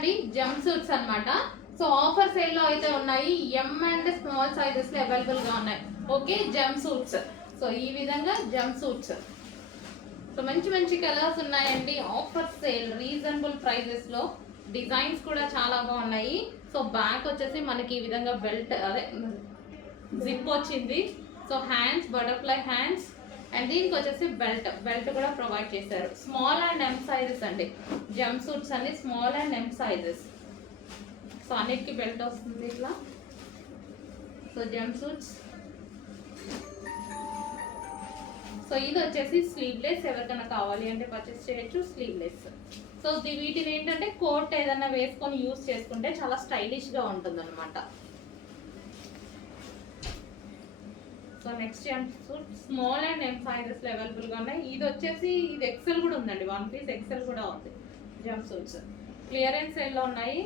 అండి jump suits అన్నమాట. So offer sale లో అయితే ఉన్నాయి. ఎం అండ్ స్మాల్ సైజెస్ లో అవైలబుల్ గా ఉన్నాయి. Okay, jump suits. సో ఈ విధంగా జంప్ సూట్స్. సో మంచి మంచి కలర్స్ ఉన్నాయండి. ఆఫర్ సేల్, రీజనబుల్ ప్రైజెస్ లో. డిజైన్స్ కూడా చాలా బాగున్నాయి. సో బ్యాక్ వచ్చేసి మనకి ఈ విధంగా బెల్ట్ అదే జిప్ వచ్చింది. So hands butterfly hands and దీనికి వచ్చేసి బెల్ట్ కూడా ప్రొవైడ్ చేశారు. స్మాల్ అండ్ ఎం సైజెస్ అండి. జంప్ సూట్స్ అన్ని small and M sizes. So అన్నిటికీ బెల్ట్ వస్తుంది ఇట్లా. So jump suits. సో ఇది వచ్చేసి స్లీవ్లెస్. ఎవరికైనా కావాలి అంటే పర్చేస్ చేయొచ్చు. స్లీవ్లెస్. సో వీటిని ఏంటంటే కోట్ ఏదైనా వేసుకొని యూజ్ చేసుకుంటే చాలా స్టైలిష్ గా ఉంటుంది అనమాట. So next jump suit small and M sizes available గా ఉన్నాయి. ఇది వచ్చేసి ఇది ఎక్సెల్ కూడా ఉందండి. 1 పీస్ ఎక్సెల్ కూడా ఉంది. జంప్ సూట్స్ క్లియరెన్స్ సేల్ లో ఉన్నాయి.